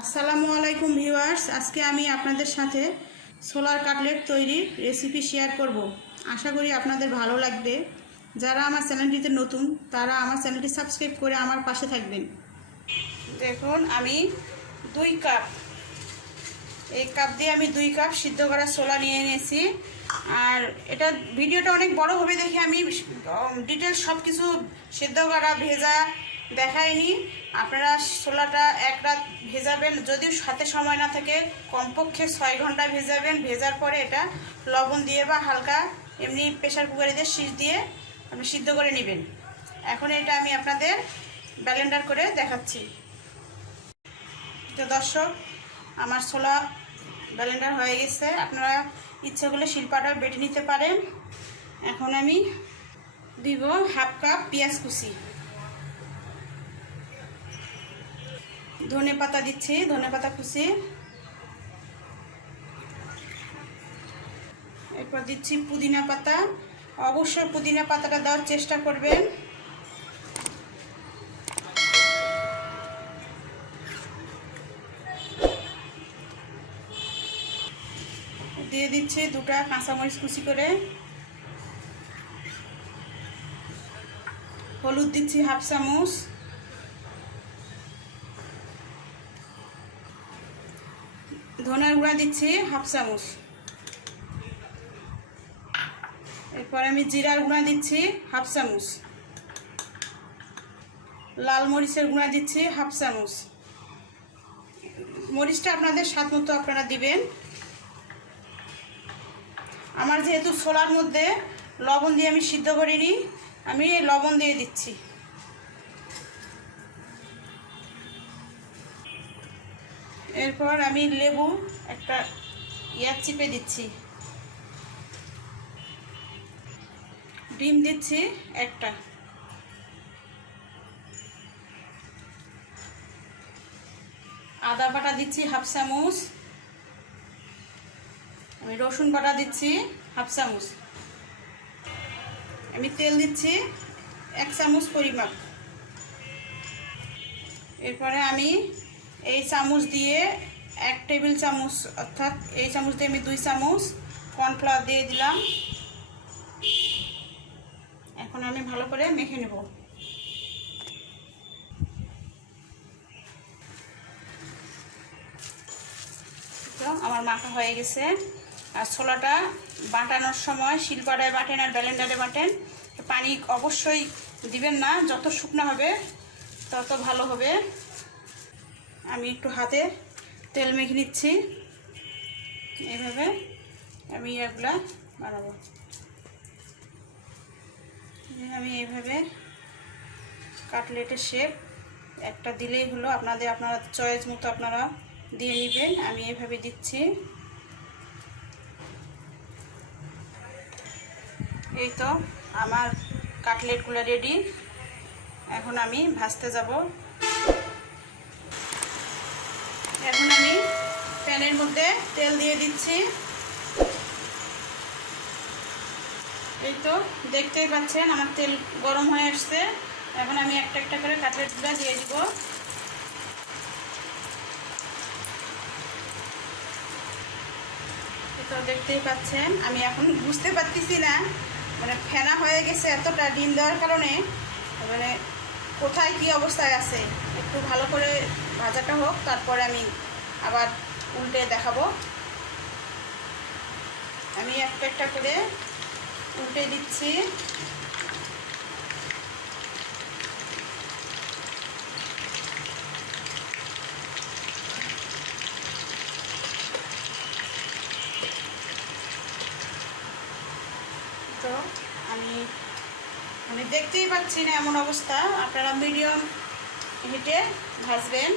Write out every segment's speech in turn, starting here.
আসসালামু আলাইকুম ভিউয়ার্স, আজকে আমি আপনাদের সাথে সোলার কাটলেট তৈরির রেসিপি শেয়ার করব। আশা করি আপনাদের ভালো লাগবে। যারা আমার চ্যানেলটিতে নতুন তারা আমার চ্যানেলটি সাবস্ক্রাইব করে আমার পাশে থাকবেন। দেখুন, আমি 2 কাপ, এই কাপ দিয়ে আমি 2 কাপ সিদ্ধ করা ছোলা নিয়ে নিয়েছি। আর এটা ভিডিওটা অনেক বড় হবে দেখে আমি ডিটেলস সব কিছু সিদ্ধ করা ভেজা দেখাইনি। আপনারা ছোলাটা 1 রাত ভেজাবেন, যদিও সাথে সময় না থাকে কমপক্ষে 6 ঘন্টা ভেজাবেন। ভেজার পরে এটা লবণ দিয়ে বা হালকা এমনি প্রেশার কুকারে দিয়ে সিদ্ধ দিয়ে আপনি সিদ্ধ করে নেবেন। এখন এটা আমি আপনাদের ব্লেন্ডার করে দেখাচ্ছি। তো দর্শক, আমার ছোলা ব্লেন্ডার হয়ে গেছে। আপনারা ইচ্ছে করলে শিলপাটাও বেটে নিতে পারেন। এখন আমি দিব 1/2 কাপ পেঁয়াজ কুচি, ধনে পাতা দিচ্ছি, ধনে পাতা কুচি, এরপর দিচ্ছি পুদিনা পাতা। অবশ্যই পুদিনা পাতাটা দেওয়ার চেষ্টা করবেন। দিয়ে দিচ্ছি 2টা কাঁচামরিচ কুচি করে, হলুদ দিচ্ছি 1/2 চামচ, ধনের গুঁড়া দিচ্ছি 1/2 চামচ, এরপর আমি জিরার গুঁড়া দিচ্ছি 1/2 চামচ, লাল মরিচের গুঁড়া দিচ্ছি 1/2 চামচ। মরিচটা আপনাদের স্বাদ মতো আপনারা দিবেন। আমার যেহেতু ছোলার মধ্যে লবণ দিয়ে আমি সিদ্ধ করিনি, আমি লবণ দিয়ে দিচ্ছি। এরপর আমি লেবু একটা চিপে দিচ্ছি, ডিম দিচ্ছি একটা, আদা বাটা দিচ্ছি 1/2 চামচ, আমি রসুন বাটা দিচ্ছি 1/2 চামচ, আমি তেল দিচ্ছি 1 চামচ পরিমাপ। এরপরে আমি এই চামচ দিয়ে 1 টেবিল চামচ, অর্থাৎ এই চামচ দিয়ে আমি 2 চামচ কর্নফ্লাওয়ার দিয়ে দিলাম। এখন আমি ভালো করে মেখে নেব। আমার মাখা হয়ে গেছে। আর ছোলাটা বাটানোর সময় শিলপাটায় বাটেন আর ব্লেন্ডারে বাটেন, পানি অবশ্যই দিবেন না, যত শুকনো হবে তত ভালো হবে। আমি একটু হাতে তেল মেখে নিচ্ছি, এইভাবে আমি এগুলা বানাবো। আমি এইভাবে কাটলেটের শেপ একটা দিলেই হলো, আপনারা চয়েস মতো আপনারা দিয়ে নেবেন। আমি এইভাবে দিচ্ছি। এই তো আমার কাটলেটগুলো রেডি। এখন আমি ভাজতে যাব। এখন আমি প্যানের মধ্যে তেল দিয়ে দিচ্ছি। এই তো দেখতেই পাচ্ছেন আমার তেল গরম হয়ে আসছে। এখন আমি একটা একটা করে কাটলেটগুলো দিয়ে দিব। তো দেখতেই পাচ্ছেন, আমি এখন বুঝতে পারতেছি না, মানে ফেনা হয়ে গেছে এতটা ডিম দেওয়ার কারণে, মানে কোথায় কি অবস্থায় আছে। একটু ভালো করে ভাজাটা হোক, তারপরে আমি আবার উল্টে দেখাবো। আমি একটা একটা করে উল্টে দিচ্ছি। তো আমি দেখতেই পাচ্ছি না এমন অবস্থা। আপনারা মিডিয়াম হিটে ভাজবেন।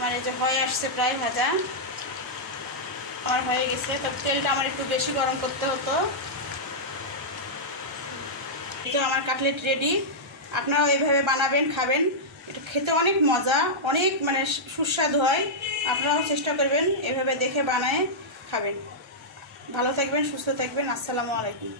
মানে যে হয়ে আসছে প্রায় ভাজা, আমার হয়ে গেছে। তবে তেলটা আমার একটু বেশি গরম করতে হতো। তো আমার কাটলেট রেডি। আপনারাও এইভাবে বানাবেন, খাবেন। এটা খেতে অনেক মজা, অনেক মানে সুস্বাদু হয়। আপনারাও চেষ্টা করবেন এভাবে দেখে বানায় খাবেন। ভালো থাকবেন, সুস্থ থাকবেন। আসসালামু আলাইকুম।